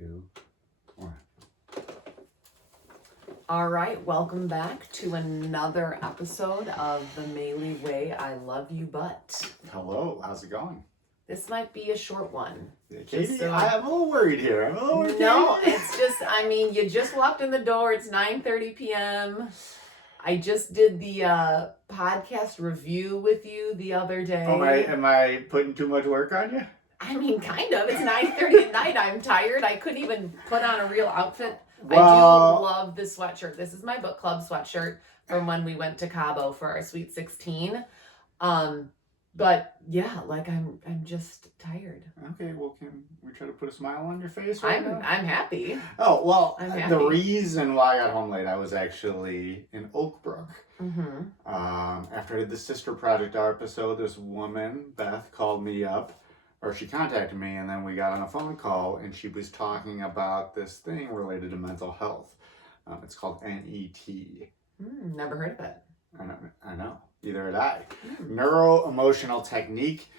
2, 1. All right, welcome back to another episode of The Maley Way. I love you, but Hello, how's it going? this might be a short one. Katie, I'm a little worried here. No, it's just, you just walked in the door. It's 9:30 p.m. I just did the podcast review with you the other day. Oh, am I putting too much work on you? Kind of. It's 9:30 at night. I'm tired. I couldn't even put on a real outfit. Well, I do love this sweatshirt. This is my book club sweatshirt from when we went to Cabo for our Sweet 16. But yeah, I'm just tired. Okay, well, can we try to put a smile on your face I'm happy. Oh, well, I'm happy. The reason why I got home late, I was actually in Oak Brook. Mm-hmm. After I did the Sister Project episode, this woman, Beth, called me up. Or she contacted me, and then we got on a phone call, and she was talking about this thing related to mental health. It's called NET. Never heard of it. I know. Either had I. Neuro-Emotional Technique.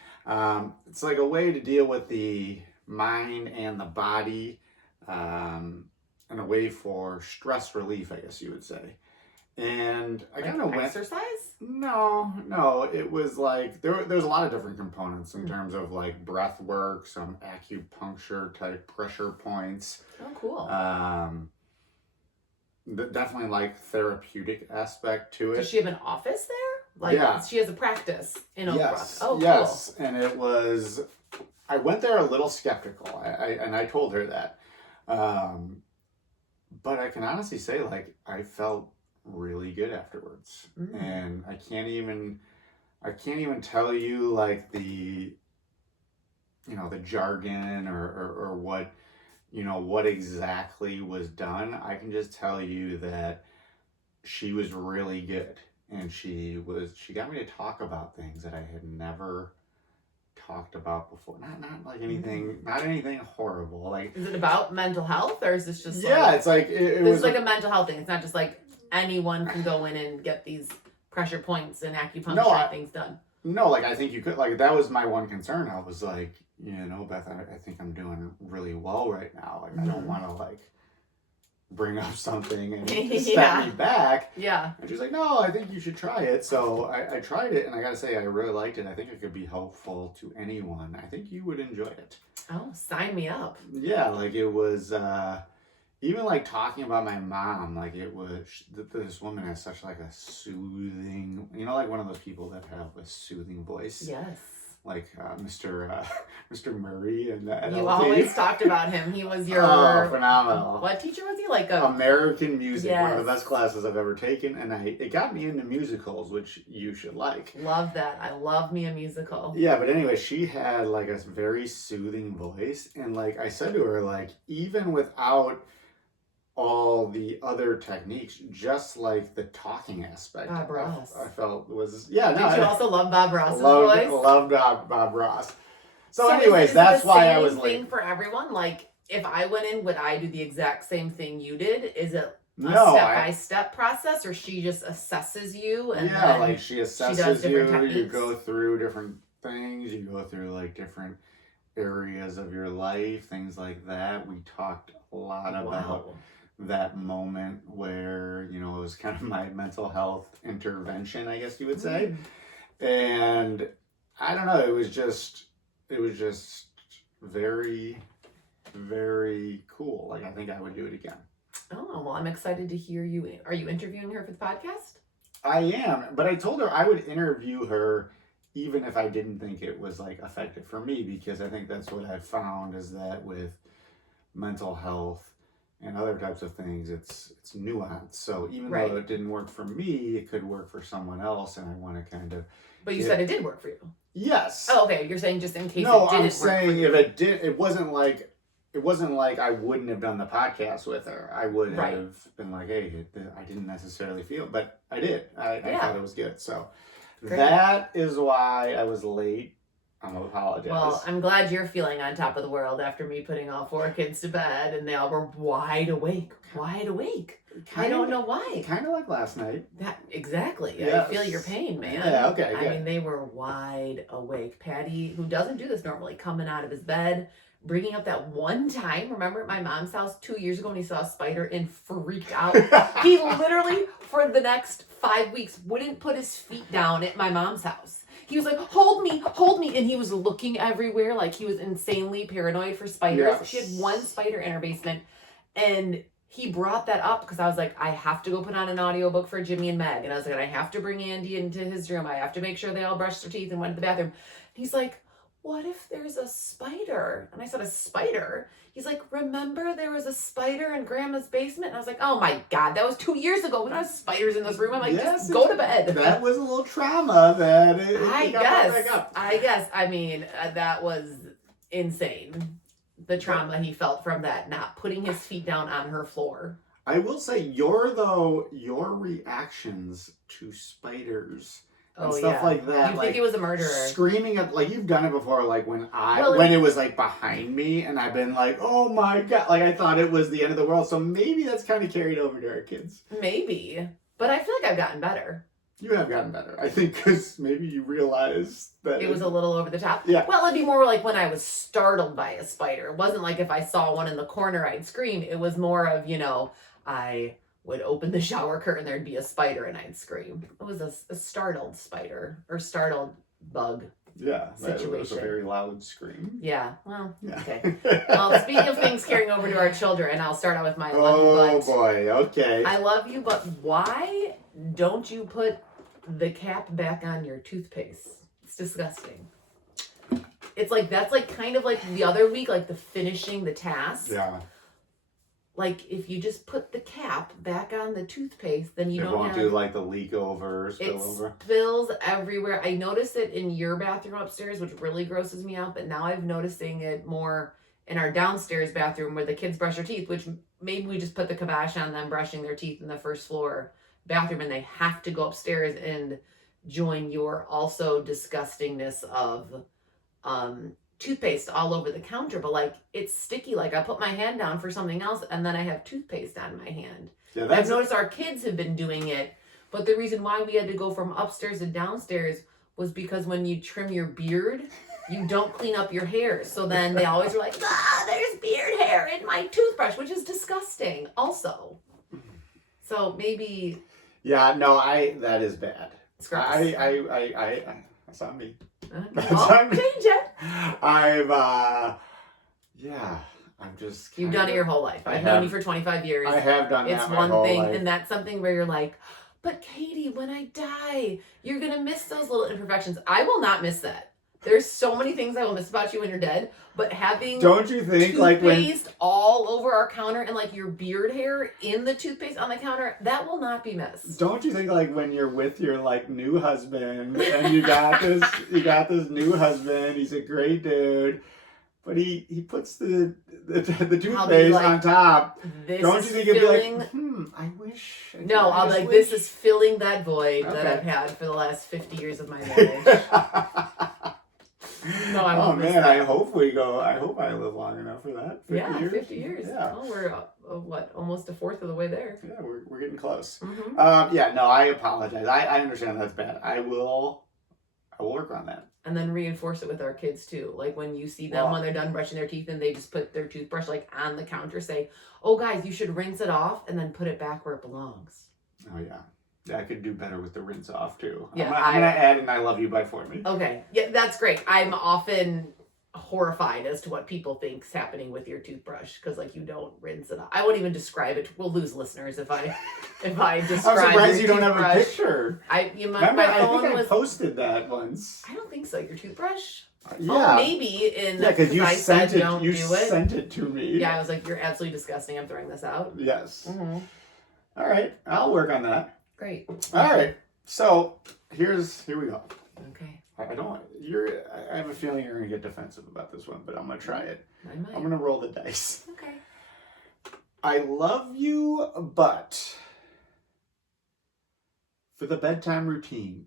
It's like a way to deal with the mind and the body, and a way for stress relief, I guess you would say. And I kind of went... Exercise? No. It was like, there's a lot of different components in terms of like breath work, some acupuncture type pressure points. Oh, cool. Definitely like therapeutic aspect to it. Does she have an office there? Yeah. She has a practice in Oak Brook. Oh, cool. Yes, and it was, I went there a little skeptical, and I told her that. But I can honestly say, like, I felt really good afterwards. And I can't even tell you like the jargon or what exactly was done. I can just tell you that she was really good, and she got me to talk about things that I had never talked about before. Not like anything, not anything horrible. Like, is it about mental health, or is this just it's like it was like a mental health thing? It's not just like anyone can go in and get these pressure points and acupuncture things done. No, like I think you could, like that was my one concern. I was like, Beth, I think I'm doing really well right now. Like I don't want to like bring up something and step me back. Yeah. And she's like, no, I think you should try it. So I tried it, and I gotta say I really liked it. I think it could be helpful to anyone. I think you would enjoy it. Oh, sign me up. Yeah, like it was even like talking about my mom, like it was, this woman has such like a soothing, like one of those people that have a soothing voice. Yes. Like Mr. Murray and you always talked about him. He was your phenomenal. What teacher was he? Like American music, one of the best classes I've ever taken, and it got me into musicals, which you should like. Love that. I love me a musical. Yeah, but anyway, she had like a very soothing voice, and like I said to her, like even without all the other techniques, just like the talking aspect, Bob Ross. I felt was Did you also love Bob Ross's voice? Loved Bob Ross. So anyways, that's why I was late. Thing for everyone. Like if I went in, would I do the exact same thing you did? Is it a step-by-step process, or she just assesses you? And like she assesses you. You go through different things. You go through like different areas of your life, things like that. We talked a lot about that moment where, it was kind of my mental health intervention, I guess you would say. And I don't know, it was just very, very cool. Like, I think I would do it again. Oh, well, I'm excited to hear you. Are you interviewing her for the podcast? I am, but I told her I would interview her even if I didn't think it was like effective for me, because I think that's what I've found is that with mental health and other types of things, it's nuanced. So even though it didn't work for me, it could work for someone else, and I want to kind of... But you said it did work for you. Yes. Oh, okay. You're saying just in case it didn't work. No, I'm saying if it did, it wasn't like I wouldn't have done the podcast with her. I would have been like, hey, I didn't necessarily feel, but I did. I thought it was good. So that is why I was late. I'm gonna apologize. Well, I'm glad you're feeling on top of the world after me putting all 4 kids to bed, and they all were wide awake. I don't know why. Kind of like last night. Exactly. Yes. I feel your pain, man. Yeah, okay, good. I mean, they were wide awake. Paddy, who doesn't do this normally, coming out of his bed, bringing up that one time, remember at my mom's house 2 years ago when he saw a spider and freaked out? He literally, for the next 5 weeks, wouldn't put his feet down at my mom's house. He was like, hold me. And he was looking everywhere like he was insanely paranoid for spiders. Yes. She had one spider in her basement. And he brought that up because I was like, I have to go put on an audiobook for Jimmy and Meg. And I was like, I have to bring Andy into his room. I have to make sure they all brush their teeth and went to the bathroom. He's like, what if there's a spider? And I said, a spider? He's like, remember there was a spider in Grandma's basement? And I was like, oh my God, that was 2 years ago. We don't have spiders in this room. I'm like, just go to bed. That was a little trauma that I guess. I mean, that was insane. The trauma he felt from that, not putting his feet down on her floor. I will say, your reactions to spiders and stuff like that. You think it was a murderer. Screaming at, like, you've done it before, like when it was like behind me and I've been like, oh my God, like I thought it was the end of the world. So maybe that's kind of carried over to our kids. Maybe. But I feel like I've gotten better. You have gotten better. I think because maybe you realized that it was a little over the top. Yeah. Well, it'd be more like when I was startled by a spider. It wasn't like if I saw one in the corner, I'd scream. It was more of, I would open the shower curtain, there'd be a spider, and I'd scream. It was a startled spider or startled bug. Yeah, situation. That was a very loud scream. Yeah, well, yeah. Okay. Well, speaking of things carrying over to our children, I'll start out with my one. Oh boy, okay. I love you, but why don't you put the cap back on your toothpaste? It's disgusting. It's like, that's like kind of like the other week, like the finishing the task. Yeah. Like if you just put the cap back on the toothpaste, then you it don't won't do like the leak over or spill over. It spills everywhere. I noticed it in your bathroom upstairs, which really grosses me out, but now I'm noticing it more in our downstairs bathroom where the kids brush their teeth, which maybe we just put the kibosh on them brushing their teeth in the first floor bathroom and they have to go upstairs and join your also disgustingness of toothpaste all over the counter. But like, it's sticky. Like I put my hand down for something else and then I have toothpaste on my hand. Yeah, I've noticed our kids have been doing it, but the reason why we had to go from upstairs to downstairs was because when you trim your beard, you don't clean up your hair. So then they always were like, there's beard hair in my toothbrush, which is disgusting also. So maybe. Yeah, no, that is bad. It's gross. That's on me. I'll change it. I'm just. You've done it your whole life. I've known you for 25 years. I have done that. It's one thing, and that's something where you're like, but Katie, when I die, you're going to miss those little imperfections. I will not miss that. There's so many things I will miss about you when you're dead, but having don't you think like toothpaste all over our counter and like your beard hair in the toothpaste on the counter, that will not be missed. Don't you think like when you're with your like new husband and you got this new husband, he's a great dude, but he puts the toothpaste like, on top. Don't you think it'd be like, I wish. I'll be like, this is filling that void that I've had for the last 50 years of my marriage. No, I won't. Oh man, I hope I live long enough for that. 50 years. 50 years. Yeah. Oh, we're almost a fourth of the way there. Yeah, we're getting close. Mm-hmm. I apologize. I understand that's bad. I will work on that. And then reinforce it with our kids too. Like when you see them when they're done brushing their teeth and they just put their toothbrush like on the counter, say, "Oh guys, you should rinse it off and then put it back where it belongs." Oh yeah. Yeah, I could do better with the rinse off too. Yeah, I'm gonna add an "I love you" by for me. Okay, yeah, that's great. I'm often horrified as to what people think's happening with your toothbrush because like you don't rinse it off. I won't even describe it. We'll lose listeners if I describe. I'm surprised you don't have a picture. My phone I posted that once. I don't think so. Your toothbrush. Yeah. Oh, maybe because you sent it. You sent it to me. Yeah, I was like, "You're absolutely disgusting. I'm throwing this out." Yes. Mm-hmm. All right, I'll work on that. Great. All right. So here we go. Okay. I have a feeling you're gonna get defensive about this one, but I'm gonna try it. I might. I'm gonna roll the dice. Okay. I love you, but for the bedtime routine,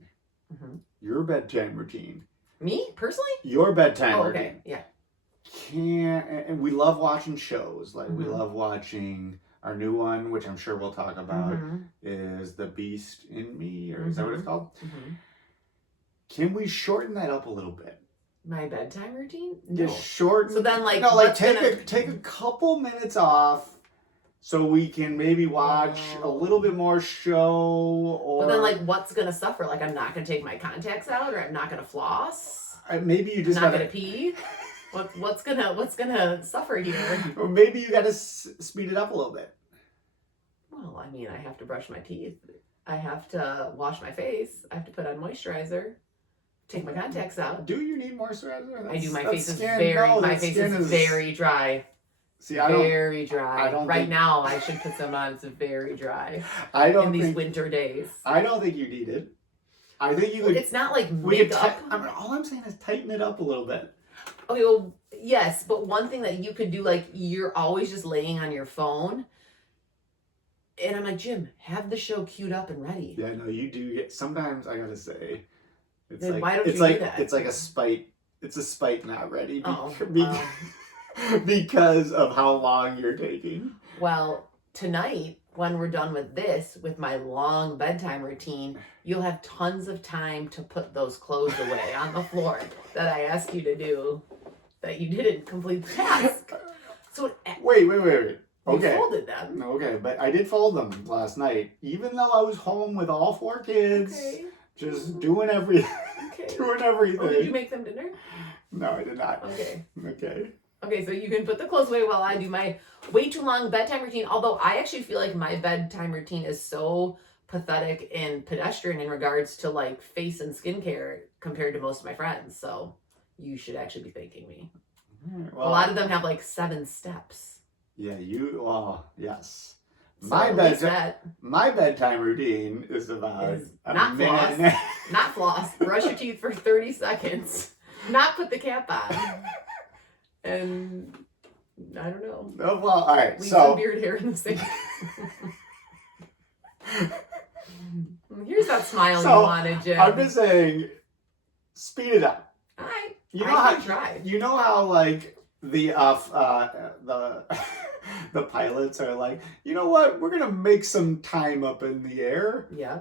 your bedtime routine. Me personally? Your bedtime routine. Okay. Yeah. And we love watching shows. Like we love watching. Our new one, which I'm sure we'll talk about, is The Beast in Me, or is that what it's called? Mm-hmm. Can we shorten that up a little bit? My bedtime routine? No. Just shorten. So then, like, no, like take a couple minutes off. So we can maybe watch a little bit more show, or. But then, like, what's gonna suffer? Like, I'm not gonna take my contacts out, or I'm not gonna floss. Maybe you just not gonna pee. What's gonna suffer here? Or maybe you gotta speed it up a little bit. Well, I mean, I have to brush my teeth. I have to wash my face. I have to put on moisturizer. Take my contacts out. Do you need moisturizer? I do. My face is very dry. See, very dry. Right now, I should put some on. It's very dry. In these winter days. I don't think you need it. I think you. It's not like makeup. All I'm saying is tighten it up a little bit. Okay, well, yes, but one thing that you could do, like, you're always just laying on your phone. And I'm like, Jim, have the show queued up and ready. Yeah, no, you do get. Sometimes I gotta say, then why don't you do that? It's like a spite. It's a spite not ready because of how long you're taking. Well, tonight when we're done with this, with my long bedtime routine, you'll have tons of time to put those clothes away on the floor that I asked you to do, that you didn't complete the task. So wait. Okay. You folded them. Okay, but I did fold them last night, even though I was home with all 4 kids, just doing everything. Doing everything. Oh, did you make them dinner? No, I did not. Okay. Okay, so you can put the clothes away while I do my way too long bedtime routine. Although I actually feel like my bedtime routine is so pathetic and pedestrian in regards to like face and skincare compared to most of my friends. So you should actually be thanking me. Well, a lot of them have like 7 steps. Yeah, yes. So My bedtime routine is about not floss. Not floss. Brush your teeth for 30 seconds. Not put the cap on. And I don't know. Oh, well, all right. Leave some beard hair in the sink. Here's that smile you wanted, Jim. I'm just saying, speed it up. All right. You know how like the the pilots are like, you know what? We're gonna make some time up in the air. Yeah.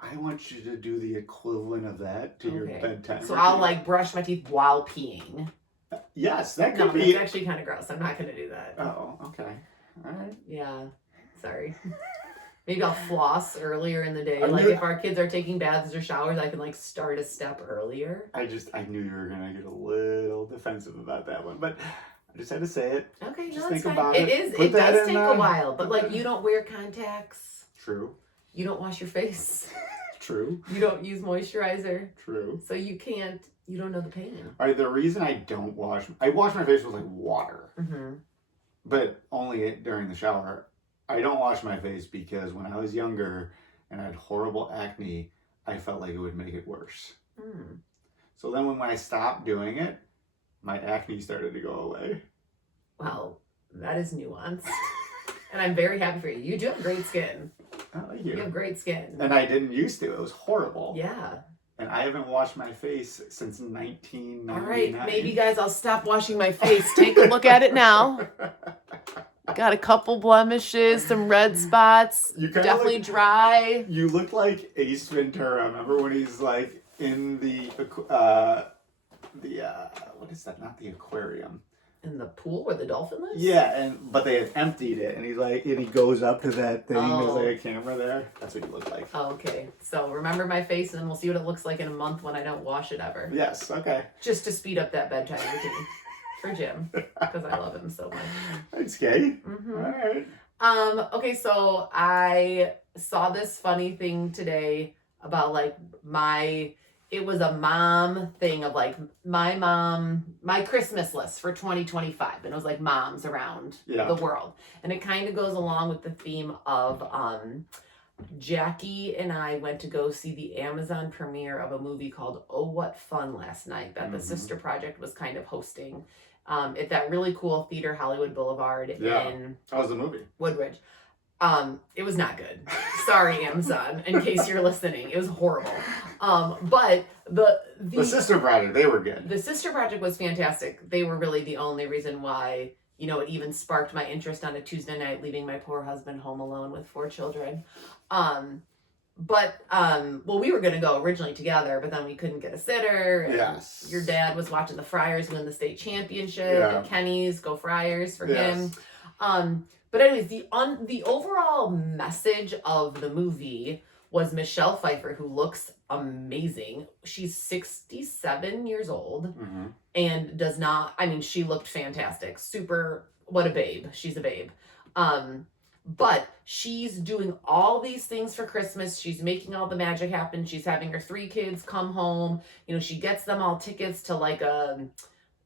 I want you to do the equivalent of that to your bedtime. So I'll like brush my teeth while peeing. Yes, that could be. It's actually kind of gross. I'm not gonna do that. Oh, okay. All right. Yeah. Sorry. Maybe I'll floss earlier in the day. Like if our kids are taking baths or showers, I can like start a step earlier. I knew you were gonna get a little defensive about that one, but I just had to say it. Okay, just think fine. About it. It does take a while, but like you don't wear contacts. True. You don't wash your face. True. You don't use moisturizer. True. So you don't know the pain. All right, the reason I wash my face with like water, but only during the shower. I don't wash my face because when I was younger and I had horrible acne, I felt like it would make it worse. So then when I stopped doing it, my acne started to go away. Well, that is nuanced. And I'm very happy for you. You do have great skin. Oh, thank you. You have great skin. And I didn't used to. It was horrible. Yeah. And I haven't washed my face since 1999. All right, maybe guys, I'll stop washing my face. Take a look at it now. Got a couple blemishes, some red spots. Definitely dry. You look like Ace Ventura. Remember when he's like in the what is that? Not the aquarium. In the pool where the dolphin lives? Yeah, but they had emptied it, and he goes up to that thing. There's like a camera there. That's what you look like. Oh, okay. So remember my face, and then we'll see what it looks like in a month when I don't wash it ever. Yes. Okay. Just to speed up that bedtime routine for Jim, because I love him so much. Thanks, Kay. Mm-hmm. All right. Okay, so I saw this funny thing today about like it was a mom thing of like my Christmas list for 2025. And it was like moms around the world. And it kind of goes along with the theme of Jackie and I went to go see the Amazon premiere of a movie called Oh, What Fun last night that the Sister Project was kind of hosting at that really cool theater, Hollywood Boulevard in How was the movie? Woodridge. It was not good. Sorry, Amazon, in case you're listening. It was horrible. But the Sister Project, they were good. The Sister Project was fantastic. They were really the only reason why, it even sparked my interest on a Tuesday night, leaving my poor husband home alone with 4 children. But we were gonna go originally together, but then we couldn't get a sitter. And yes. Your dad was watching the Friars win the state championship. Yeah. And Kenny's go Friars for him. But anyways, the overall message of the movie was Michelle Pfeiffer, who looks amazing. She's 67 years old and does not. I mean, she looked fantastic. Super. What a babe. She's a babe. But she's doing all these things for Christmas. She's making all the magic happen. She's having her 3 kids come home. You know, she gets them all tickets to like a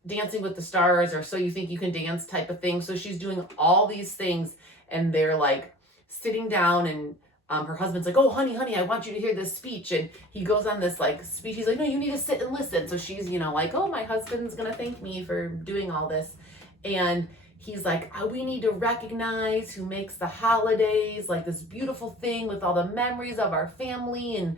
Dancing with the Stars or So You Think You Can Dance type of thing. So she's doing all these things, and they're like sitting down, and her husband's like, oh, honey, I want you to hear this speech. And he goes on this like speech. He's like, no, you need to sit and listen. So she's, you know, like, oh, my husband's going to thank me for doing all this. And he's like, oh, we need to recognize who makes the holidays like this beautiful thing with all the memories of our family and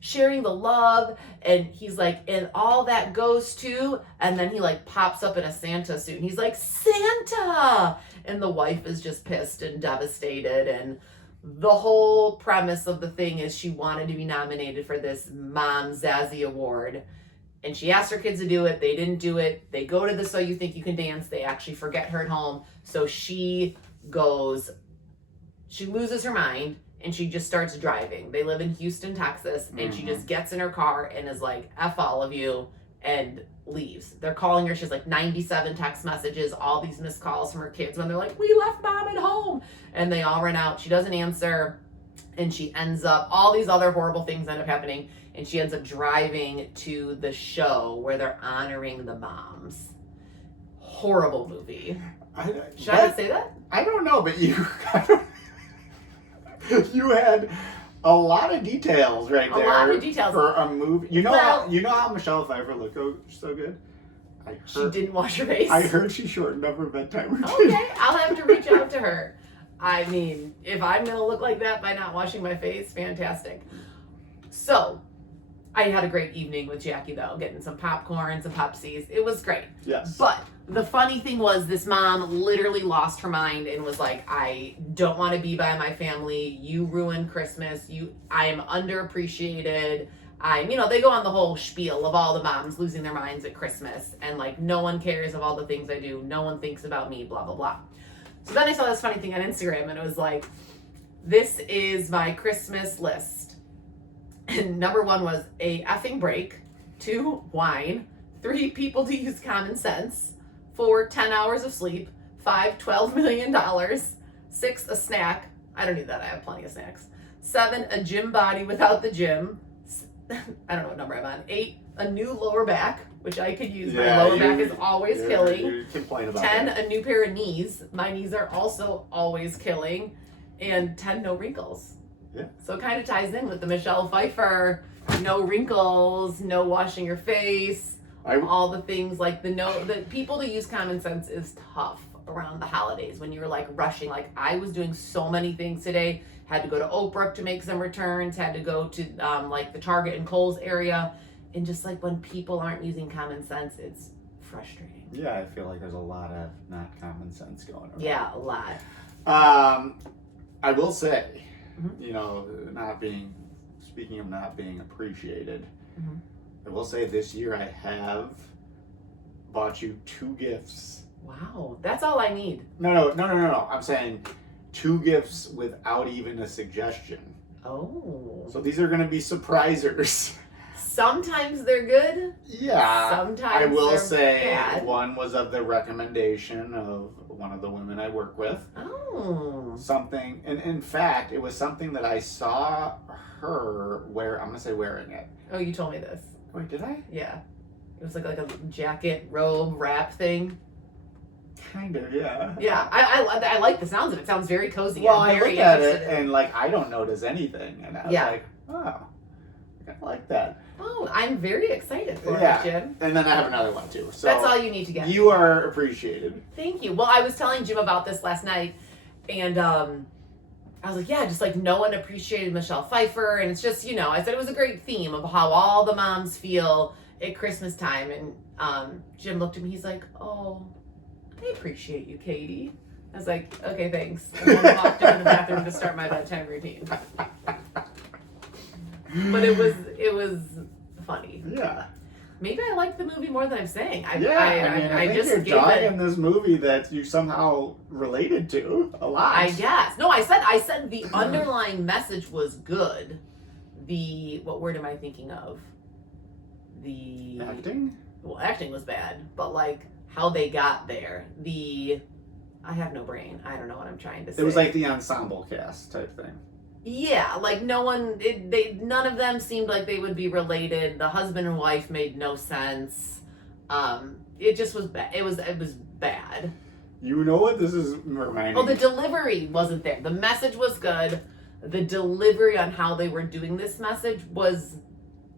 sharing the love. And he's like, and all that goes to, and then he like pops up in a Santa suit and he's like, Santa! And the wife is just pissed and devastated. And the whole premise of the thing is she wanted to be nominated for this Mom Zazzy Award. And she asked her kids to do it. They didn't do it. They go to the So You Think You Can Dance. They actually forget her at home. So she loses her mind and she just starts driving. They live in Houston, Texas. And she just gets in her car and is like, F all of you, and leaves. They're calling her. She's like 97 text messages, all these missed calls from her kids when they're like, we left Mom at home. And they all run out. She doesn't answer. And she ends up, all these other horrible things end up happening. And she ends up driving to the show where they're honoring the moms. Horrible movie. Should I say that? I don't know, but you had a lot of details right there. A lot of details for a movie. You know how Michelle Pfeiffer looked so good? She didn't wash her face. I heard she shortened up her bedtime routine. Okay, I'll have to reach out to her. I mean, if I'm going to look like that by not washing my face, fantastic. So, I had a great evening with Jackie, though, getting some popcorn, some Pepsis. It was great. Yes. But the funny thing was this mom literally lost her mind and was like, I don't want to be by my family. You ruined Christmas. I am underappreciated. They go on the whole spiel of all the moms losing their minds at Christmas. And, like, no one cares of all the things I do. No one thinks about me, blah, blah, blah. So then I saw this funny thing on Instagram, and it was like, this is my Christmas list. And number 1 was a effing break, 2, wine, 3, people to use common sense, 4, 10 hours of sleep, 5, $12 million, 6, a snack. I don't need that. I have plenty of snacks. 7, a gym body without the gym. I don't know what number I'm on. 8, a new lower back, which I could use. My lower back is always killing. You complain about 10, that. A new pair of knees. My knees are also always killing. And 10, no wrinkles. Yeah. So it kind of ties in with the Michelle Pfeiffer, no wrinkles, no washing your face, all the things like the people to use common sense is tough around the holidays when you're like rushing. Like I was doing so many things today, had to go to Oprah to make some returns, had to go to like the Target and Kohl's area. And just like when people aren't using common sense, it's frustrating. Yeah, I feel like there's a lot of not common sense going on. Yeah, a lot. I will say, speaking of not being appreciated, I will say this year I have bought you 2 gifts. Wow, that's all I need. No. I'm saying 2 gifts without even a suggestion. Oh. So these are going to be surprisers. Sometimes they're good. Yeah. Sometimes I will they're say bad. One was of the recommendation of one of the women I work with. Oh. Something, and in fact, it was something that I saw her wear. I'm going to say wearing it. Oh, you told me this. Wait, did I? Yeah. It was like a jacket, robe, wrap thing. Kind of, yeah. Yeah, I like the sounds of it. It sounds very cozy. Well, I'm very I look at interested it and like I don't notice anything, and I was like, oh, I kind of like that. Oh, I'm very excited for Yeah. it, Jim. And then I have another one too. So that's all you need to get. You are appreciated. Thank you. Well, I was telling Jim about this last night, and I was like, yeah, just like no one appreciated Michelle Pfeiffer, and it's just, I said it was a great theme of how all the moms feel at Christmas time, and Jim looked at me, he's like, oh, I appreciate you, Katie. I was like, okay, thanks. And then I walked into the bathroom to start my bedtime routine. But it was funny. Yeah. Maybe I liked the movie more than I'm saying. I think just you're gave drawing it in this movie that you somehow related to a lot. I guess. No, I said the underlying message was good. What word am I thinking of? The acting? Well, acting was bad, but like how they got there. I have no brain. I don't know what I'm trying to say. It was like the ensemble cast type thing. Yeah, like none of them seemed like they would be related. The husband and wife made no sense. It just was bad. It was bad. You know what this is reminding? Oh, the delivery wasn't there. The message was good. The delivery on how they were doing this message was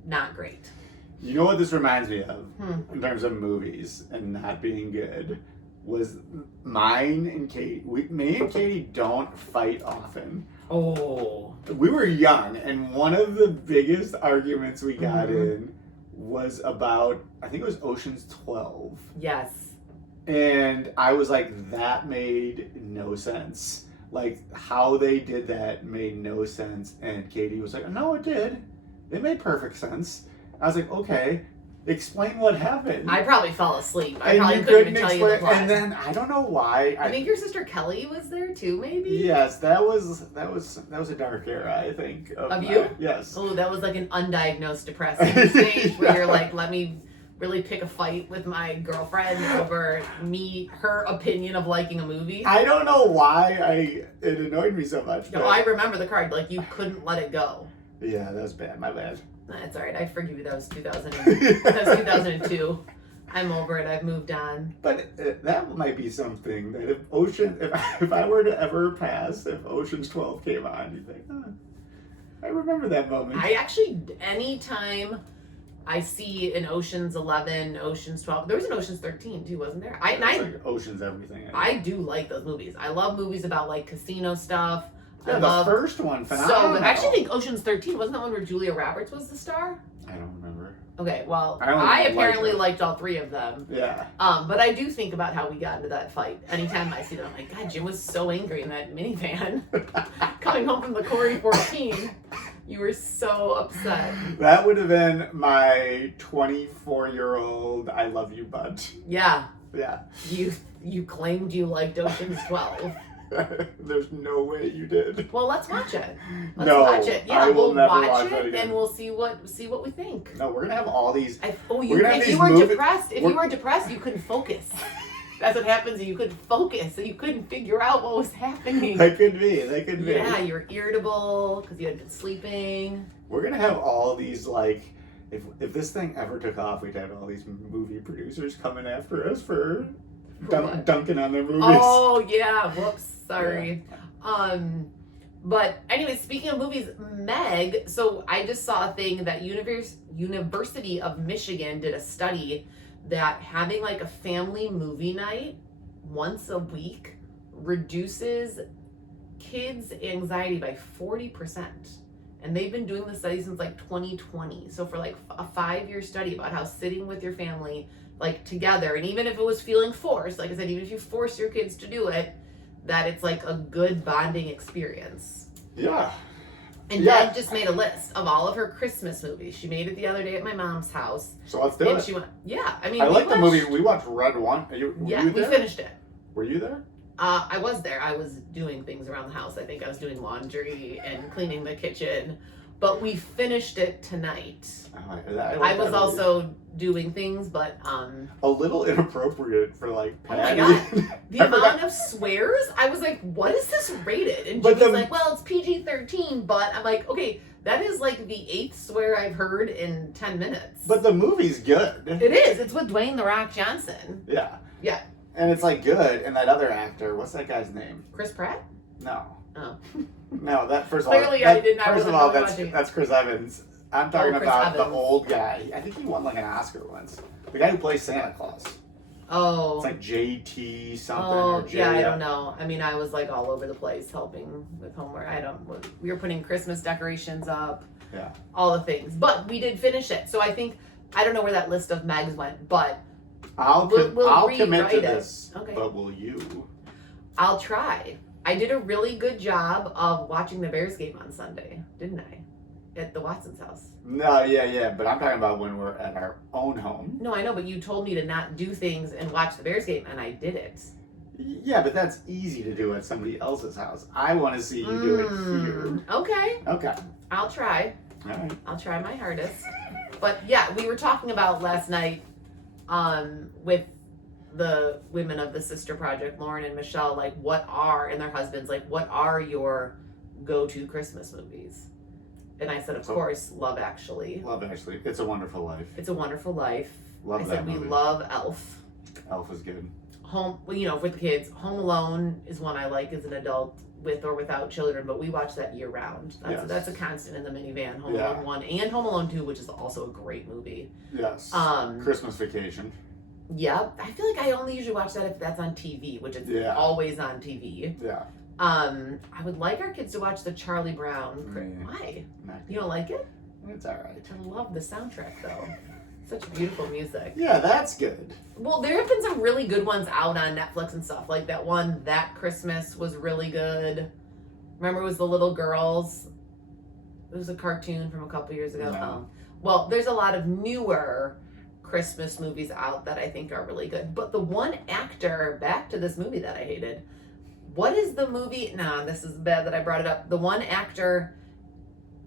not great. You know what this reminds me of in terms of movies and not being good was mine and Katie. Me and Katie don't fight often. Oh. We were young, and one of the biggest arguments we got in was about, I think it was Ocean's 12. Yes. And I was like, that made no sense. Like, how they did that made no sense. And Katie was like, no, it did. It made perfect sense. I was like, okay, explain what happened. I probably fell asleep. I probably couldn't even tell you the plot. And then, I don't know why. I think your sister Kelly was there too, maybe? Yes, that was a dark era, I think. Of you? Yes. Oh, that was like an undiagnosed depressing stage where you're like, let me really pick a fight with my girlfriend over her opinion of liking a movie. I don't know why it annoyed me so much. No, I remember the card. Like, you couldn't let it go. Yeah, that was bad. My bad. That's all right. I forgive you. That was 2002. I'm over it. I've moved on. But that might be something that if I were to ever pass, if Ocean's 12 came on, you'd think, I remember that moment. I actually, anytime I see an Ocean's 11, Ocean's 12, there was an Ocean's 13 too, wasn't there? Like Ocean's everything. I do like those movies. I love movies about like casino stuff. Yeah, the first one, phenomenal. So, I actually think Ocean's 13, wasn't that one where Julia Roberts was the star? I don't remember. Okay, well, I apparently liked all three of them. Yeah. But I do think about how we got into that fight. Anytime I see them, I'm like, God, Jim was so angry in that minivan. Coming home from the Corey 14, you were so upset. That would have been my 24-year-old I love you butt. Yeah. Yeah. You claimed you liked Ocean's 12. There's no way you did. Well, let's watch it. Watch it. Yeah, we'll watch it and we'll see what we think. No, we're gonna have all these. If you were depressed, you couldn't focus. That's what happens. You couldn't focus, so you couldn't figure out what was happening. That could be. Yeah, you were irritable because you had been sleeping. We're gonna have all these like. If this thing ever took off, we'd have all these movie producers coming after us for dunking on their movies. Oh yeah, whoops, sorry. Yeah. But anyway, speaking of movies, Meg. So I just saw a thing that University of Michigan did a study that having like a family movie night once a week reduces kids' anxiety by 40%. And they've been doing this study since like 2020. So for like a 5-year study about how sitting with your family like together, and even if it was feeling forced, like I said, even if you force your kids to do it, that it's like a good bonding experience. Yeah. And Dad just made a list of all of her Christmas movies. She made it the other day at my mom's house. So let's do it. She went, I mean, I like the movie. We watched Red One. Were you there? We finished it. Were you there? I was there. I was doing things around the house. I think I was doing laundry and cleaning the kitchen. But we finished it tonight. I was also doing things, but a little inappropriate for like Paddy. Oh my God. The amount of swears, I was like, what is this rated? And Jimmy's like, well, it's PG-13, but I'm like, okay, that is like the 8th swear I've heard in 10 minutes. But the movie's good. It is. It's with Dwayne "The Rock" Johnson. Yeah. Yeah. And it's like good. And that other actor, what's that guy's name? Chris Pratt? No. Oh. No, that first of all. Clearly, I didn't. First of all, that's Chris Evans. I'm talking about the old guy. I think he won like an Oscar once. The guy who plays Santa Claus. Oh. It's like JT something. Oh, yeah, I don't know. I mean, I was like all over the place helping with homework. We were putting Christmas decorations up. Yeah. All the things. But we did finish it. So I think, I don't know where that list of Megs went, but I'll commit to this. Okay. But will you? I'll try. I did a really good job of watching the Bears game on Sunday, didn't I? at the Watson's house. No, yeah, but I'm talking about when we're at our own home. No, I know, but you told me to not do things and watch the Bears game, and I did it. Yeah, but that's easy to do at somebody else's house. I want to see you do it here. Okay. I'll try. All right. I'll try my hardest. But yeah, we were talking about last night with the women of the Sister Project, Lauren and Michelle, like and their husbands, like what are your go-to Christmas movies? And I said, of course, Love Actually. Love Actually. It's a Wonderful Life. It's a Wonderful Life. Love that movie. We love Elf. Elf is good. Home, with the kids. Home Alone is one I like as an adult with or without children, but we watch that year round. That's a constant in the minivan. Home Alone 1 and Home Alone 2, which is also a great movie. Yes. Christmas Vacation. Yeah. I feel like I only usually watch that if that's on TV, which is always on TV. Yeah. I would like our kids to watch the Charlie Brown. Why? You don't like it? It's all right. I love the soundtrack, though. Such beautiful music. Yeah, that's good. Well, there have been some really good ones out on Netflix and stuff. Like that one, That Christmas, was really good. Remember, it was the little girls. It was a cartoon from a couple years ago. No. Well, there's a lot of newer Christmas movies out that I think are really good. But the one actor, back to this movie that I hated. What is the movie? Nah, this is bad that I brought it up. The one actor,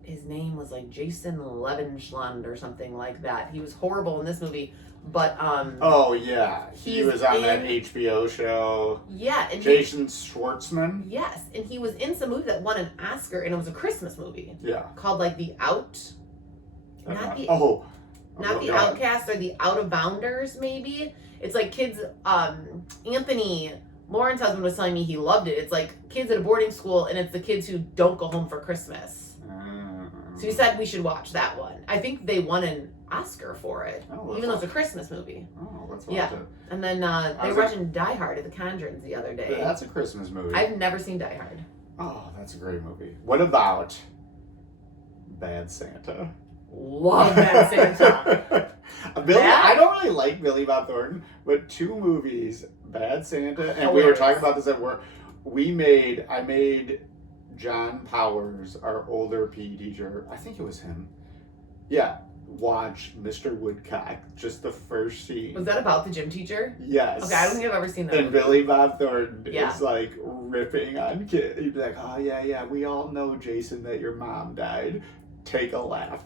his name was like Jason Levenschland or something like that. He was horrible in this movie, but oh yeah, he was on that HBO show. Yeah, and Jason Schwartzman. Yes, and he was in some movie that won an Oscar, and it was a Christmas movie. Yeah, called like The Out. Not the Outcast or the Out of Bounders, maybe. It's like kids. Anthony, Lauren's husband, was telling me he loved it. It's like kids at a boarding school, and it's the kids who don't go home for Christmas. So he said we should watch that one. I think they won an Oscar for it, even though it's a Christmas movie. Oh, let's watch it. And then they were watching Die Hard at the Conjurings the other day. That's a Christmas movie. I've never seen Die Hard. Oh, that's a great movie. What about Bad Santa? Love Bad Santa. I don't really like Billy Bob Thornton, but two movies, Bad Santa, and we were talking about this at work. I made John Powers, our older PE teacher, I think it was him. Yeah, watch Mr. Woodcock, just the first scene. Was that about the gym teacher? Yes. Okay, I don't think I've ever seen that. And Billy Bob Thornton is like ripping on kids. He'd be like, "Oh yeah, we all know, Jason, that your mom died. Take a laugh."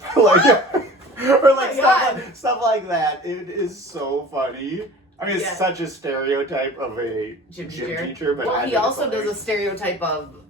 Stuff like that. It is so funny. I mean, it's such a stereotype of a gym teacher, but he also does a stereotype of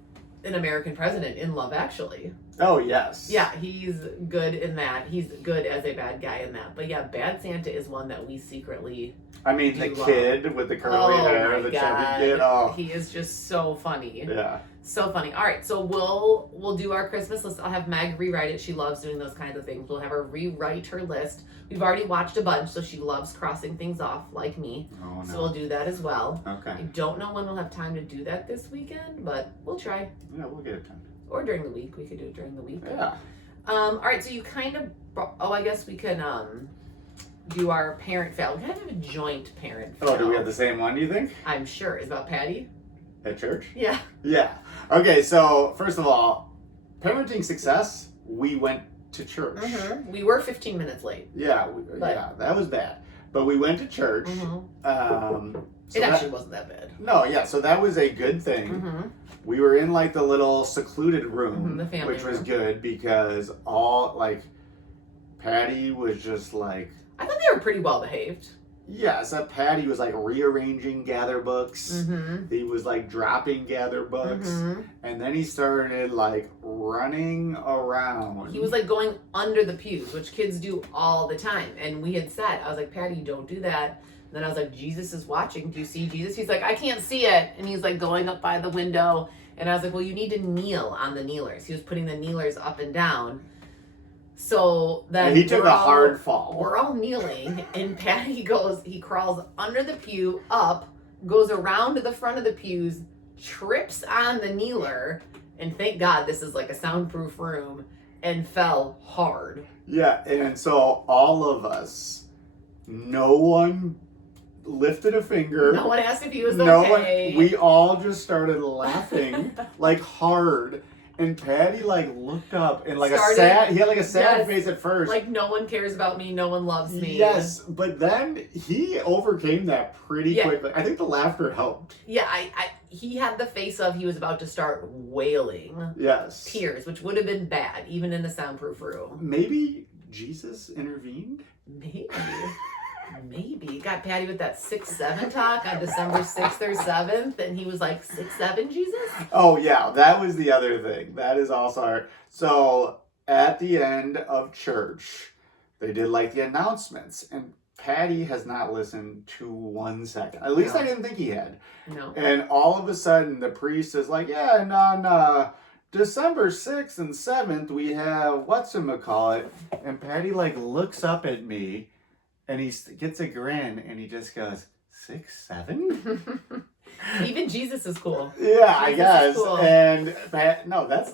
an American president in Love Actually. Oh, yes. Yeah, he's good in that. He's good as a bad guy in that. But yeah, Bad Santa is one that we secretly kid with the curly hair, the chubby kid. Oh, he is just so funny. Yeah. So funny. All right, so we'll do our Christmas list. I'll have Meg rewrite it. She loves doing those kinds of things. We'll have her rewrite her list. We've already watched a bunch, so she loves crossing things off like me. Oh, no. So we'll do that as well. Okay. I don't know when we'll have time to do that this weekend, but we'll try. Yeah, we'll get it done. Or during the week. We could do it during the week. Yeah. All right, so you kind of... Oh, I guess we can do our parent fail. We kind of have a joint parent fail. Oh, do we have the same one, do you think? I'm sure. It's about Paddy. At church? Yeah. Yeah. Okay, so first of all, parenting success, we went to church. Mm-hmm. We were 15 minutes late. Yeah, that was bad. But we went to church. Mm-hmm. It actually wasn't that bad. No, yeah, so that was a good thing. Mm-hmm. We were in like the little secluded room, the family which was room. Good because Paddy was just like... I thought they were pretty well behaved. Yeah, so Paddy was like rearranging gather books. Mm-hmm. He was like dropping gather books. Mm-hmm. And then he started like running around. He was like going under the pews, which kids do all the time. And we had said, I was like, Paddy, don't do that. And then I was like, Jesus is watching. Do you see Jesus? He's like, I can't see it. And he's like going up by the window. And I was like, well, you need to kneel on the kneelers. He was putting the kneelers up and down. So then he took a hard fall. We're all kneeling, and Paddy he crawls under the pew, up, goes around to the front of the pews, trips on the kneeler, and thank God this is like a soundproof room, and fell hard. Yeah, and so all of us, no one lifted a finger. No one asked if he was okay. We all just started laughing like hard. And Paddy like looked up and like he had like a sad face at first. Like no one cares about me, no one loves me. Yes, but then he overcame that pretty quickly. I think the laughter helped. Yeah, he had the face of he was about to start wailing. Yes. Tears, which would have been bad, even in a soundproof room. Maybe Jesus intervened? Maybe. Got Paddy with that 6-7 talk on December 6th or 7th, and he was like, 6-7, Jesus? Oh, yeah, that was the other thing. That is also... So, at the end of church, they did like the announcements, and Paddy has not listened to 1 second. At least I didn't think he had. No. And all of a sudden, the priest is like, yeah, and on December 6th and 7th, we have whatchamacallit. And Paddy, like, looks up at me, and he gets a grin, and he just goes, 6-7? Even Jesus is cool. Yeah, I guess. Cool. And, no, that's,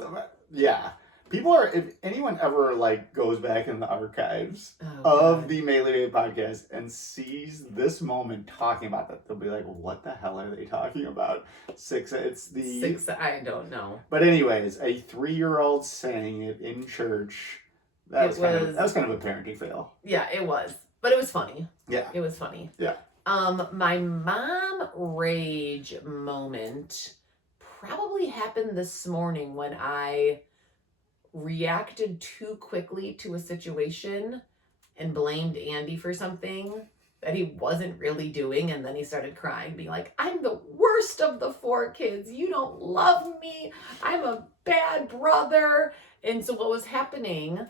yeah. People are, if anyone ever, like, goes back in the archives of the Maley podcast and sees this moment talking about that, they'll be like, what the hell are they talking about? I don't know. But anyways, a 3-year-old saying it in church, that was kind of a parenting fail. Yeah, it was. But it was funny. Yeah. It was funny. Yeah. My mom rage moment probably happened this morning when I reacted too quickly to a situation and blamed Andy for something that he wasn't really doing, and then he started crying, being like, I'm the worst of the 4 kids, you don't love me, I'm a bad brother. And so what was happening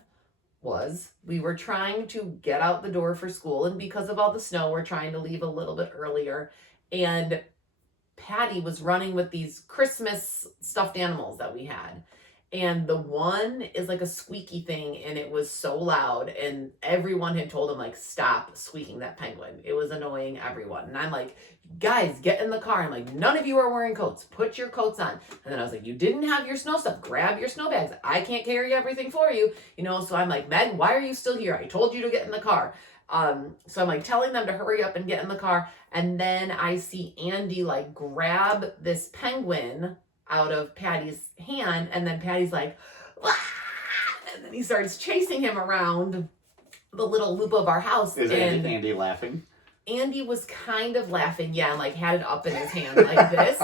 was we were trying to get out the door for school, and because of all the snow we're trying to leave a little bit earlier, and Paddy was running with these Christmas stuffed animals that we had. And the one is like a squeaky thing, and it was so loud, and everyone had told him, like, stop squeaking that penguin. It was annoying everyone. And I'm like, guys, get in the car. I'm like, none of you are wearing coats. Put your coats on. And then I was like, you didn't have your snow stuff. Grab your snow bags. I can't carry everything for you. You know, so I'm like, Meg, why are you still here? I told you to get in the car. So I'm like telling them to hurry up and get in the car. And then I see Andy like grab this penguin out of Paddy's hand, and then Paddy's like, wah! And then he starts chasing him around the little loop of our house. Is Andy laughing? Andy was kind of laughing, yeah, and like had it up in his hand like this.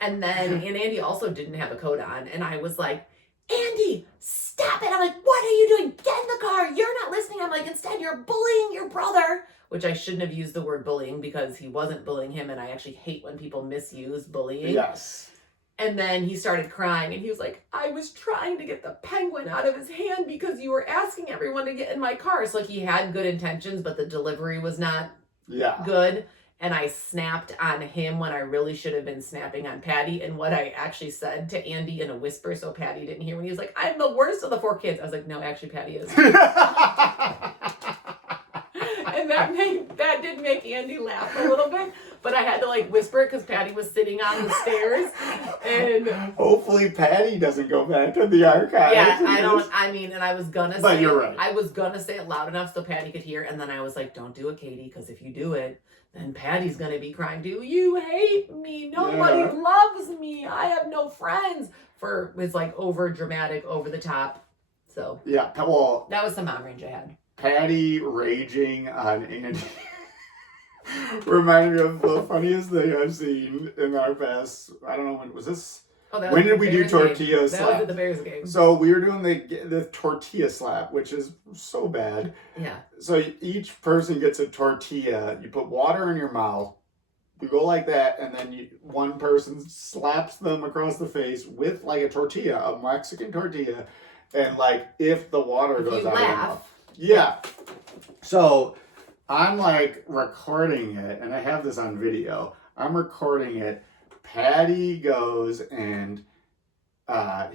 And Andy also didn't have a coat on, and I was like, Andy, stop it. I'm like, what are you doing? Get in the car. You're not listening. I'm like, instead you're bullying your brother, which I shouldn't have used the word bullying because he wasn't bullying him, and I actually hate when people misuse bullying. Yes. And then he started crying, and he was like, I was trying to get the penguin out of his hand because you were asking everyone to get in my car. So like he had good intentions, but the delivery was not good. And I snapped on him when I really should have been snapping on Paddy. And what I actually said to Andy in a whisper so Paddy didn't hear when he was like, I'm the worst of the 4 kids. I was like, no, actually Paddy is. And that did make Andy laugh a little bit. But I had to like whisper it because Paddy was sitting on the stairs. And hopefully Paddy doesn't go back to the archives. Yeah, and I was gonna but you're right. I was gonna say it loud enough so Paddy could hear, and then I was like, don't do it, Katie, because if you do it, then Paddy's gonna be crying too. You hate me. Nobody loves me. I have no friends. For it's like over dramatic, over the top. So yeah, well, that was the mom range I had. Paddy raging on Andy reminded me of the funniest thing I've seen in our past. I don't know when was this. When did we do tortilla slap? That was at the Bears game. So we were doing the tortilla slap, which is so bad. Yeah. So each person gets a tortilla. You put water in your mouth. You go like that, and then one person slaps them across the face with like a tortilla, a Mexican tortilla, and like if the water goes out of your mouth. Yeah. So I'm like recording it, and I have this on video. I'm recording it. Paddy goes and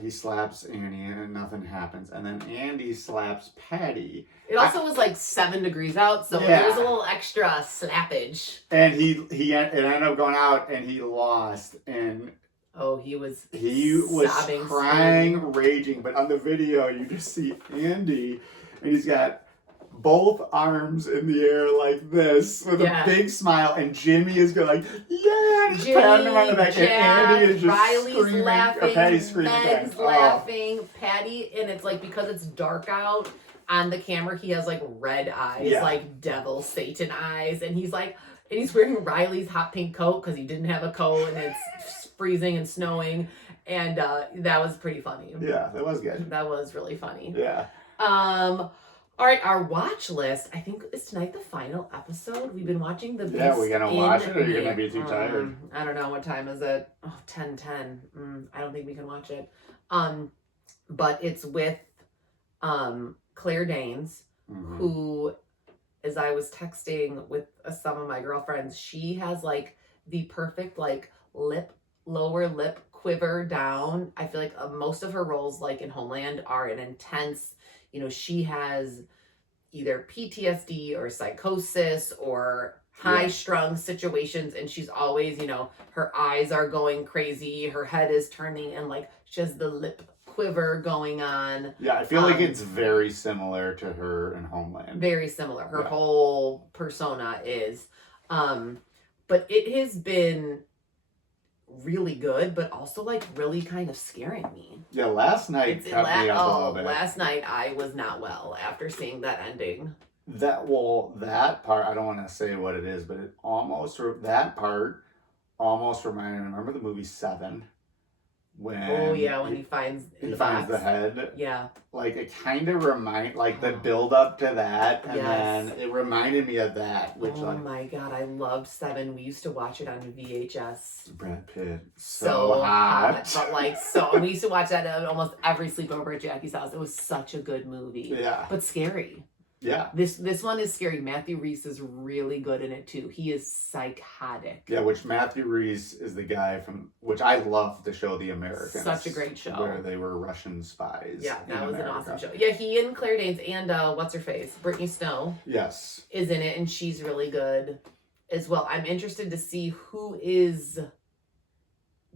he slaps Andy, and nothing happens. And then Andy slaps Paddy. It also was like 7 degrees out, so there was a little extra slappage. And it ended up going out, and he lost. And he was sobbing, crying, raging. But on the video, you just see Andy, and he's got both arms in the air like this with a big smile, and Jimmy is going like, yeah, and just patting him on the back, and Andy is just Riley's screaming, laughing, or Paddy's screaming, Meg's laughing, Paddy, and it's like because it's dark out on the camera, he has like red eyes, like devil Satan eyes, and he's like, and he's wearing Riley's hot pink coat because he didn't have a coat, and it's freezing and snowing, and that was pretty funny. Yeah, that was good. That was really funny. Yeah. All right, our watch list. I think is tonight the final episode. We've been watching the. Yeah, we're gonna watch it, or you're gonna be too tired. I don't know what time is it. Oh, 10:10. I don't think we can watch it. But it's with, Claire Danes, who, as I was texting with some of my girlfriends, she has like the perfect like lower lip quiver down. I feel like most of her roles, like in Homeland, are an intense. You know, she has either PTSD or psychosis or high-strung situations, and she's always, you know, her eyes are going crazy, her head is turning, and like she has the lip quiver going on. Yeah, I feel like it's very similar to her in Homeland. Very similar. Her whole persona is. But it has been really good, but also like really kind of scaring me. Yeah, last night kept me up a little bit. Last night I was not well after seeing that ending. That part, I don't want to say what it is, but that part almost reminded me. Remember the movie Seven? When he finds the head. Yeah. Like it kind of the build up to that, and then it reminded me of that. Which my god, I loved Seven. We used to watch it on VHS. Brad Pitt, so hot. But we used to watch that at almost every sleepover at Jackie's house. It was such a good movie. Yeah. But scary. Yeah. This one is scary. Matthew Rhys is really good in it too. He is psychotic. Yeah, which Matthew Rhys is the guy from which I love the show The Americans. Such a great show. Where they were Russian spies. Yeah, that was an awesome show. Yeah, he and Claire Danes and what's her face? Brittany Snow. Yes. Is in it, and she's really good as well. I'm interested to see who is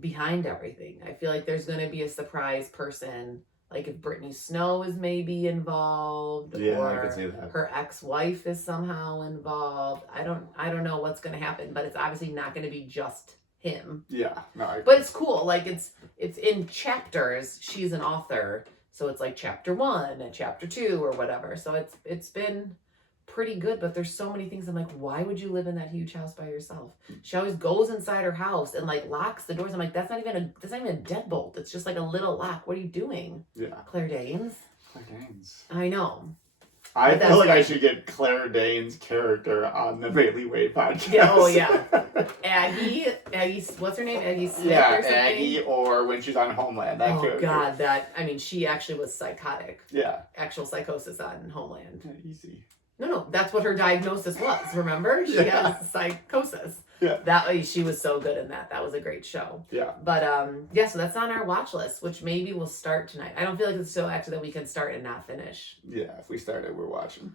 behind everything. I feel like there's gonna be a surprise person. Like if Brittany Snow is maybe involved, or I could see that. Her ex-wife is somehow involved. I don't know what's going to happen, but it's obviously not going to be just him. Yeah, no. But it's cool. Like it's in chapters. She's an author, so it's like chapter 1 and chapter 2 or whatever. So it's been pretty good, but there's so many things. I'm like, why would you live in that huge house by yourself? She always goes inside her house and like locks the doors. I'm like, that's not even a deadbolt. It's just like a little lock. What are you doing? Yeah. Claire Danes. I know. I feel like I should get Claire Danes' character on the Maley Way podcast. Yeah, oh yeah. Aggie, what's her name? Aggie Smith or something? Aggie, or when she's on Homeland. That character. God, she actually was psychotic. Yeah. Actual psychosis on Homeland. Yeah, easy. No, that's what her diagnosis was. Remember, she has psychosis. Yeah, she was so good in that. That was a great show. Yeah. But so that's on our watch list, which maybe we'll start tonight. I don't feel like it's so actually that we can start and not finish. Yeah, if we started, we're watching.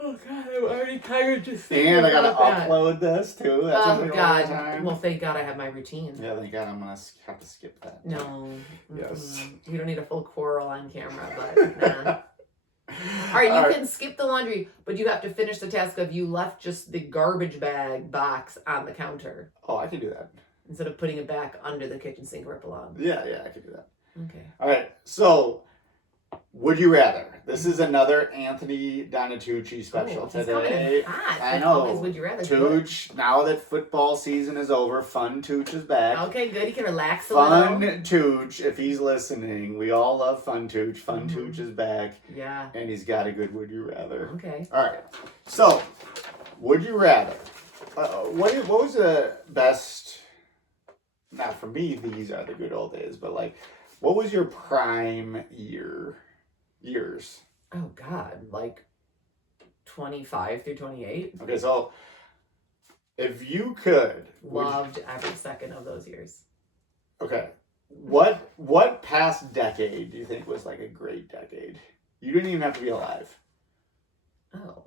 Oh God, I'm already tired just thinking and I gotta upload this too. That's oh God! Well, thank God I have my routine. Yeah, thank God I'm gonna have to skip that. No. Yes. We don't need a full quarrel on camera, but nah. All right, you can skip the laundry, but you have to finish the task of you left just the garbage bag box on the counter. Oh, I can do that. Instead of putting it back under the kitchen sink where it belongs. Yeah, I can do that. Okay. All right, so would you rather? This is another Anthony Donatucci special today. Hot. I know. Always would you rather? Tucc, now that football season is over, Fun Tucc is back. Okay, good. He can relax a little. Fun Tucc, if he's listening, we all love Fun Tucc. Fun Tucc is back. Yeah. And he's got a good would you rather. Okay. All right. So, would you rather? What was the best? Not for me. These are the good old days, but like, what was your prime years? Oh God, like 25 through 28. Okay, so if you could, loved every second of those years. Okay, what past decade do you think was like a great decade? You didn't even have to be alive. Oh.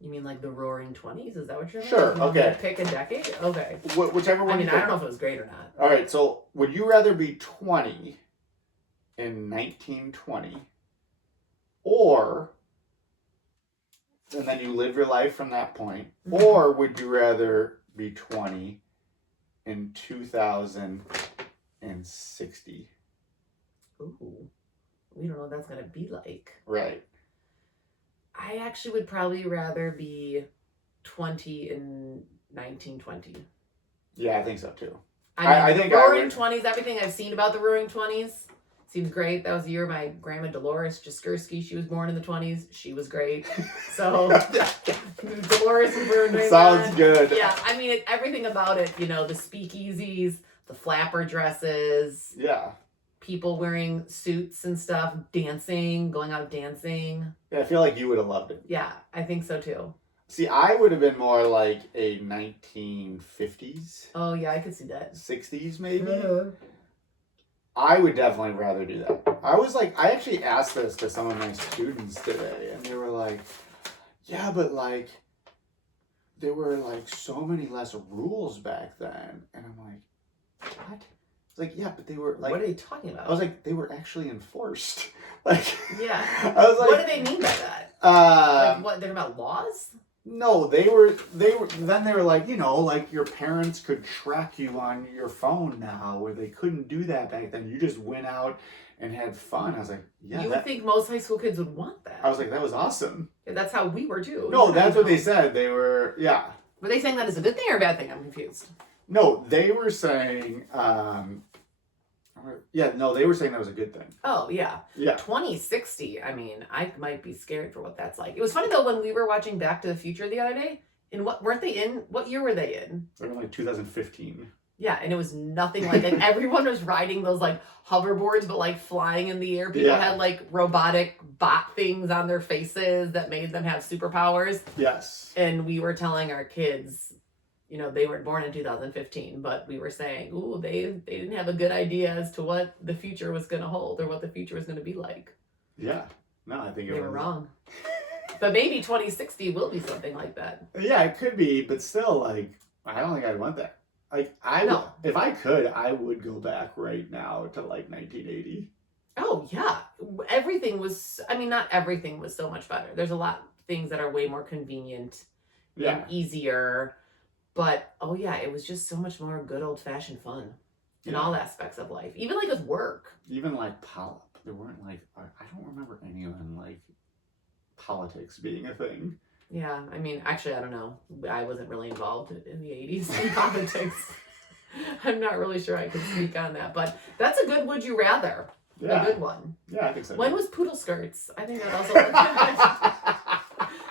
You mean like the Roaring 20s? Is that what you're Sure, okay. Pick a decade? Okay. Whichever one. I mean, I don't know if it was great or not. All right, so would you rather be 20 in 1920 or and then you live your life from that point? Or would you rather be 20 in 2060? Ooh, we don't know what that's going to be like. Right. I actually would probably rather be 20 in 1920. Yeah, I think so too. I think Roaring 20s, everything I've seen about the Roaring 20s seems great. That was the year my grandma Dolores Jaskursky, she was born in the 20s. She was great. So Dolores was born during Sounds that. good. Yeah, I mean, everything about it, you know, the speakeasies, the flapper dresses. Yeah. People wearing suits and stuff, dancing, going out dancing. Yeah, I feel like you would have loved it. Yeah, I think so too. See, I would have been more like a 1950s. Oh, yeah, I could see that. 60s, maybe. I would definitely rather do that. I actually asked this to some of my students today, and they were like, yeah, but like, there were like so many less rules back then. And I'm like, what? It's like, yeah, but they were like... What are they talking about? I was like, they were actually enforced. Like... Yeah. I was like... What do they mean by that? Like, what, they're about laws? No, they were, then they were like, you know, like your parents could track you on your phone now, where they couldn't do that back then. You just went out and had fun. I was like, yeah. You would think most high school kids would want that. I was like, that was awesome. Yeah, that's how we were too. No, that's what they said. They were, yeah. Were they saying that as a good thing or a bad thing? I'm confused. No, they were saying, they were saying that was a good thing. Oh, yeah. Yeah. 2060, I mean, I might be scared for what that's like. It was funny, though, when we were watching Back to the Future the other day, what year were they in? They were like 2015. Yeah, and it was nothing like it. Everyone was riding those, like, hoverboards, but, like, flying in the air. People had, like, robotic bot things on their faces that made them have superpowers. Yes. And we were telling our kids... You know, they weren't born in 2015, but we were saying, ooh, they didn't have a good idea as to what the future was going to hold or what the future was going to be like. Yeah. No, I think they were wrong. But maybe 2060 will be something like that. Yeah, it could be, but still, like, I don't think I'd want that. Like, if I could, I would go back right now to, like, 1980. Oh, yeah. Everything was, I mean, not everything was so much better. There's a lot of things that are way more convenient and easier. But, oh yeah, it was just so much more good old-fashioned fun in all aspects of life. Even, like, with work. Even, like, there weren't, like, I don't remember anyone, like, politics being a thing. Yeah, I mean, actually, I don't know. I wasn't really involved in the 80s in politics. I'm not really sure I can speak on that. But that's a good would you rather. Yeah. A good one. Yeah, I think so. When was poodle skirts? I think that also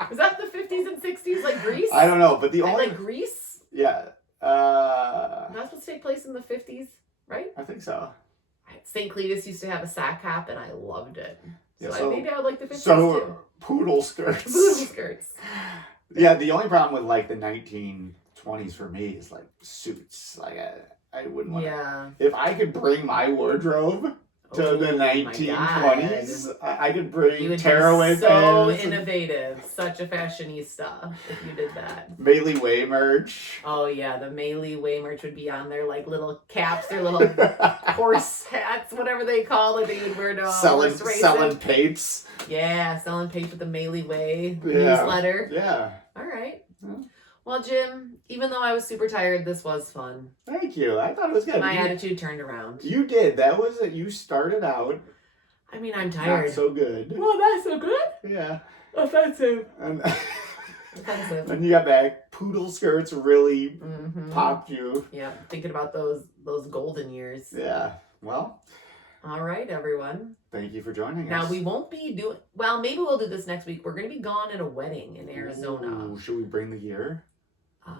was that the 50s and 60s, like Greece? I don't know, but the only... Like Greece? Yeah. That's supposed to take place in the 50s, right? I think so. St. Cletus used to have a sack hop, and I loved it. So maybe I would like the 50s too. Poodle skirts. Poodle skirts. Yeah, the only problem with, like, the 1920s for me is, like, suits. Like, I wouldn't want to... Yeah. If I could bring my wardrobe... to the 1920s. I could bring tearaway pants. So innovative. Such a fashionista if you did that. Maley Way merch. Oh, yeah. The Maley Way merch would be on their, like, little caps, their little horse hats, whatever they call it, they would wear to horse races. Selling papes. Yeah, selling papes with the Maley Way newsletter. Yeah. All right. Yeah. Well, Jim, even though I was super tired, this was fun. Thank you. I thought it was good. My attitude turned around. You did. That was it. You started out. I mean, I'm tired. Not so good. Well, not so good? Yeah. Offensive. Offensive. And you got back. Poodle skirts really popped you. Yeah. Thinking about those golden years. Yeah. Well. All right, everyone. Thank you for joining us. Now, we won't be doing... Well, maybe we'll do this next week. We're going to be gone at a wedding in Arizona. Ooh, should we bring the gear? I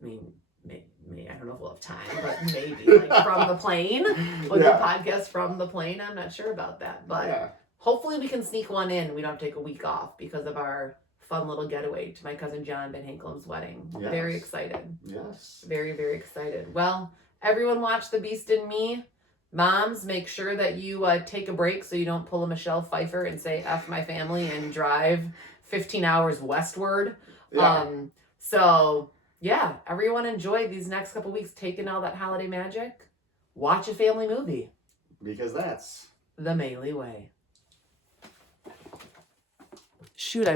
mean, maybe, I don't know if we'll have time, but maybe, like, from the plane. We'll do a podcast from the plane. I'm not sure about that. But hopefully we can sneak one in. We don't have to take a week off because of our fun little getaway to my cousin John Van Hankelum's wedding. Yes. Very excited. Yes. Very, very excited. Well, everyone watch The Beast in Me. Moms, make sure that you take a break so you don't pull a Michelle Pfeiffer and say F my family and drive 15 hours westward. Yeah. So, yeah, everyone enjoy these next couple weeks taking all that holiday magic. Watch a family movie. Because that's the Maley way. Shoot, I